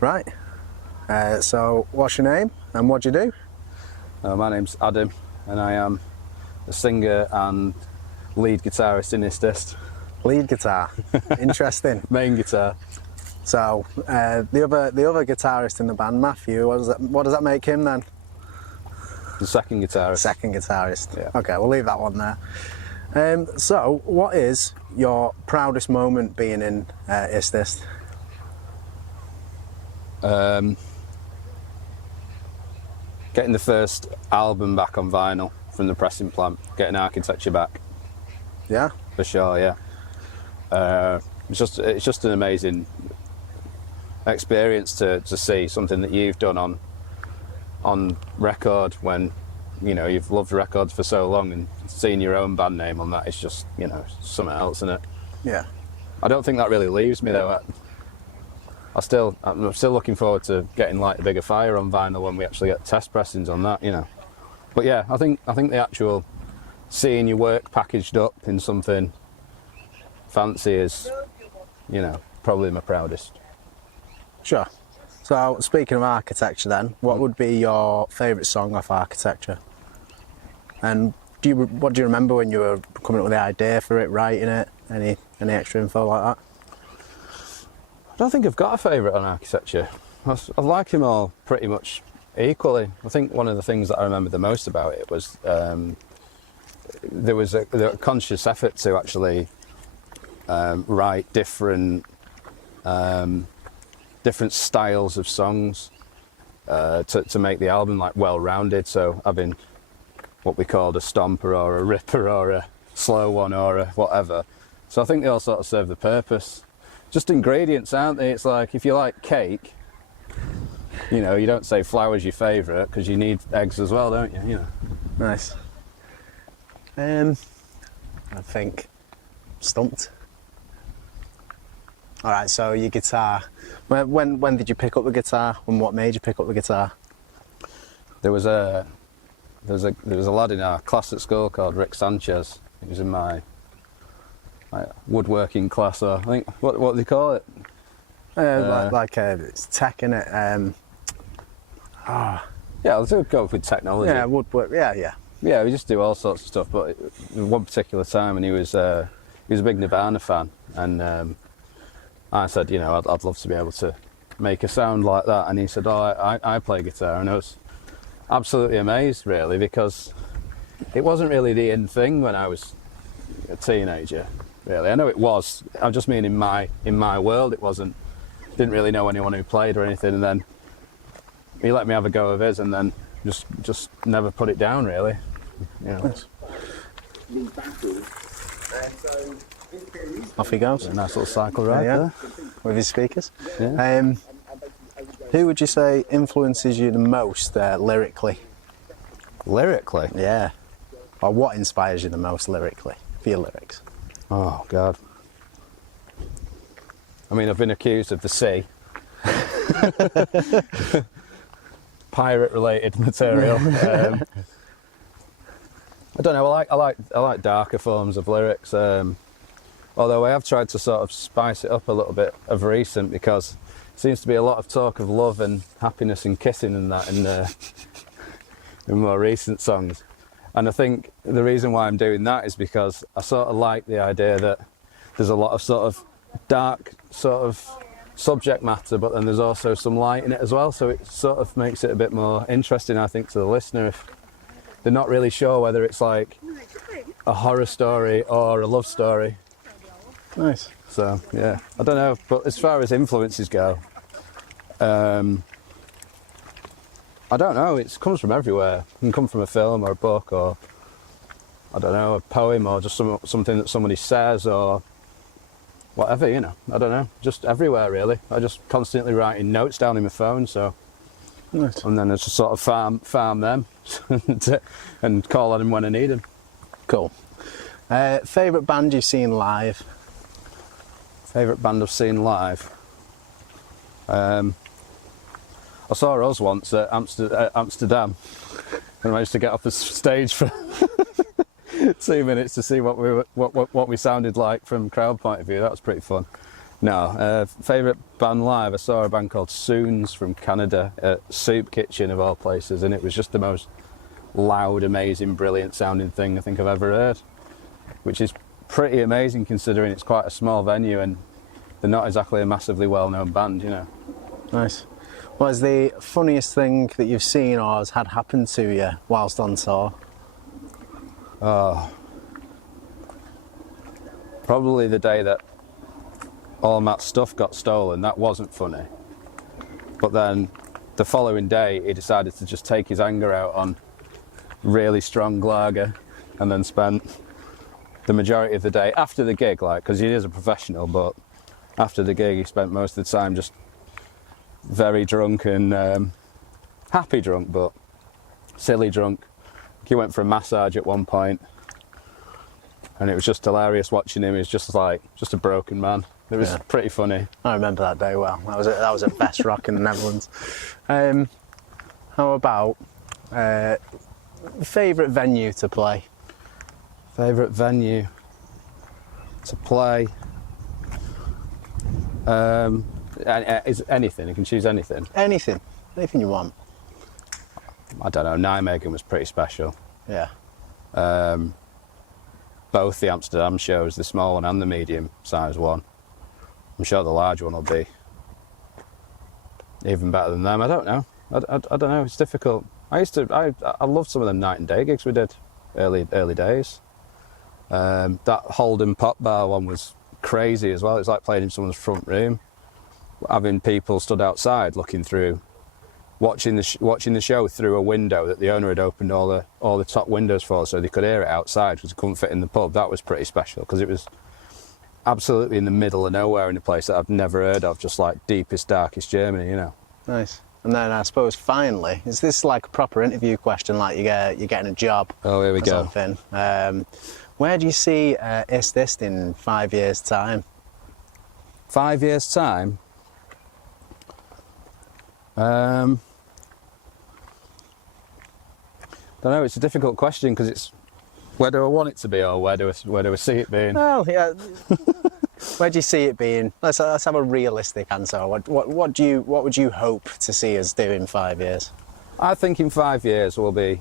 Right. So, what's your name and what do you do? My name's Adam, and I am a singer and lead guitarist in IST IST. Lead guitar. Interesting. Main guitar. So, the other guitarist in the band, Matthew, what does that make him then? The second guitarist. Second guitarist. Yeah. Okay, we'll leave that one there. So, what is your proudest moment being in IST IST? Getting the first album back on vinyl from the pressing plant, getting Architecture back. Yeah? For sure, yeah. It's just an amazing experience to see something that you've done on record when, you know, you've loved records for so long, and seeing your own band name on that is just, you know, something else, isn't it? Yeah. I don't think that really leaves me though. I'm still looking forward to getting Light the Bigger Fire on vinyl when we actually get test pressings on that, you know. But yeah, I think the actual seeing your work packaged up in something fancy is, you know, probably my proudest. Sure. So, speaking of Architecture then, what would be your favourite song off Architecture? And what do you remember when you were coming up with the idea for it, writing it? Any extra info like that? I don't think I've got a favourite on Architecture. I like them all pretty much equally. I think one of the things that I remember the most about it was there was a conscious effort to actually write different styles of songs to make the album like well-rounded. So having what we called a stomper or a ripper or a slow one or a whatever. So I think they all sort of serve the purpose. Just ingredients, aren't they? It's like if you like cake, you know, you don't say flour's your favourite because you need eggs as well, don't you? You know. Nice. I think stumped. All right. So your guitar. When did you pick up the guitar? And what made you pick up the guitar? There was a lad in our class at school called Rick Sanchez. He was in my woodworking class, or I think what do they call it? It's tech, innit? Yeah, let's go with technology. Yeah, woodwork. Yeah. Yeah, we just do all sorts of stuff. But one particular time, and he was a big Nirvana fan, and I said, you know, I'd love to be able to make a sound like that, and he said, oh, I play guitar, and I was absolutely amazed, really, because it wasn't really the in thing when I was a teenager. Really, I know it was. I just mean in my world, it wasn't. Didn't really know anyone who played or anything, and then he let me have a go of his, and then just never put it down, really. You know. Off he goes. A nice little cycle ride there with his speakers. Yeah. Who would you say influences you the most lyrically? Lyrically? Yeah. Or what inspires you the most lyrically for your lyrics? Oh, God. I mean, I've been accused of the sea. Pirate-related material. I don't know, I like darker forms of lyrics. Although I have tried to sort of spice it up a little bit of recent, because there seems to be a lot of talk of love and happiness and kissing and that in more recent songs. And I think the reason why I'm doing that is because I sort of like the idea that there's a lot of sort of dark sort of subject matter, but then there's also some light in it as well. So it sort of makes it a bit more interesting, I think, to the listener if they're not really sure whether it's like a horror story or a love story. Nice. So, yeah, I don't know. But as far as influences go, I don't know, it comes from everywhere. It can come from a film or a book or, I don't know, a poem or just something that somebody says or whatever, you know. I don't know, just everywhere really. I just constantly writing notes down in my phone, so. Nice. And then I just sort of farm them and call on them when I need them. Cool. Favourite band you've seen live? Favourite band I've seen live? I saw us once at Amsterdam, and I managed to get off the stage for 2 minutes to see what we sounded like from crowd point of view. That was pretty fun. No, favourite band live, I saw a band called Soons from Canada at Soup Kitchen of all places, and it was just the most loud, amazing, brilliant sounding thing I think I've ever heard, which is pretty amazing considering it's quite a small venue and they're not exactly a massively well-known band, you know. Nice. What is the funniest thing that you've seen or has had happen to you whilst on tour? Oh, probably the day that all Matt's stuff got stolen. That wasn't funny. But then the following day, he decided to just take his anger out on really strong lager and then spent the majority of the day after the gig, like, because he is a professional, but after the gig, he spent most of the time just very drunk and happy drunk, but silly drunk. He went for a massage at one point, and it was just hilarious watching him. He was just a broken man. It was pretty funny. I remember that day well. That was at Best Rock in the Netherlands. How about favourite venue to play? Favourite venue to play? Is anything. You can choose anything. Anything you want. I don't know. Nijmegen was pretty special. Yeah. Both the Amsterdam shows, the small one and the medium size one. I'm sure the large one will be even better than them. I don't know. I don't know. It's difficult. I loved some of them night and day gigs we did early days. That Holden Pop Bar one was crazy as well. It's like playing in someone's front room, having people stood outside looking through, watching the show through a window that the owner had opened all the top windows for, so they could hear it outside because it couldn't fit in the pub. That was pretty special because it was absolutely in the middle of nowhere in a place that I've never heard of, just like deepest, darkest Germany, you know. Nice. And then I suppose finally, is this like a proper interview question, like you're getting a job? Oh, here we go. Something. Where do you see IST IST in 5 years' time? 5 years' time? Don't know. It's a difficult question because it's where do I want it to be, or where do I see it being? Well, yeah. Where do you see it being? Let's have a realistic answer. What would you hope to see us do in 5 years? I think in 5 years we'll be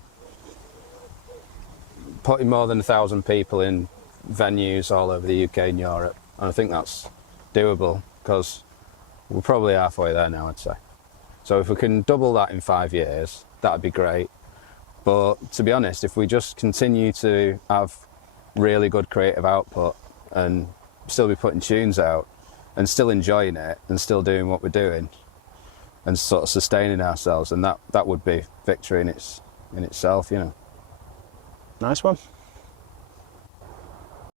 putting more than 1,000 people in venues all over the UK and Europe, and I think that's doable because we're probably halfway there now, I'd say. So if we can double that in 5 years, that'd be great. But to be honest, if we just continue to have really good creative output and still be putting tunes out and still enjoying it and still doing what we're doing and sort of sustaining ourselves, and that would be victory in itself, you know. Nice one.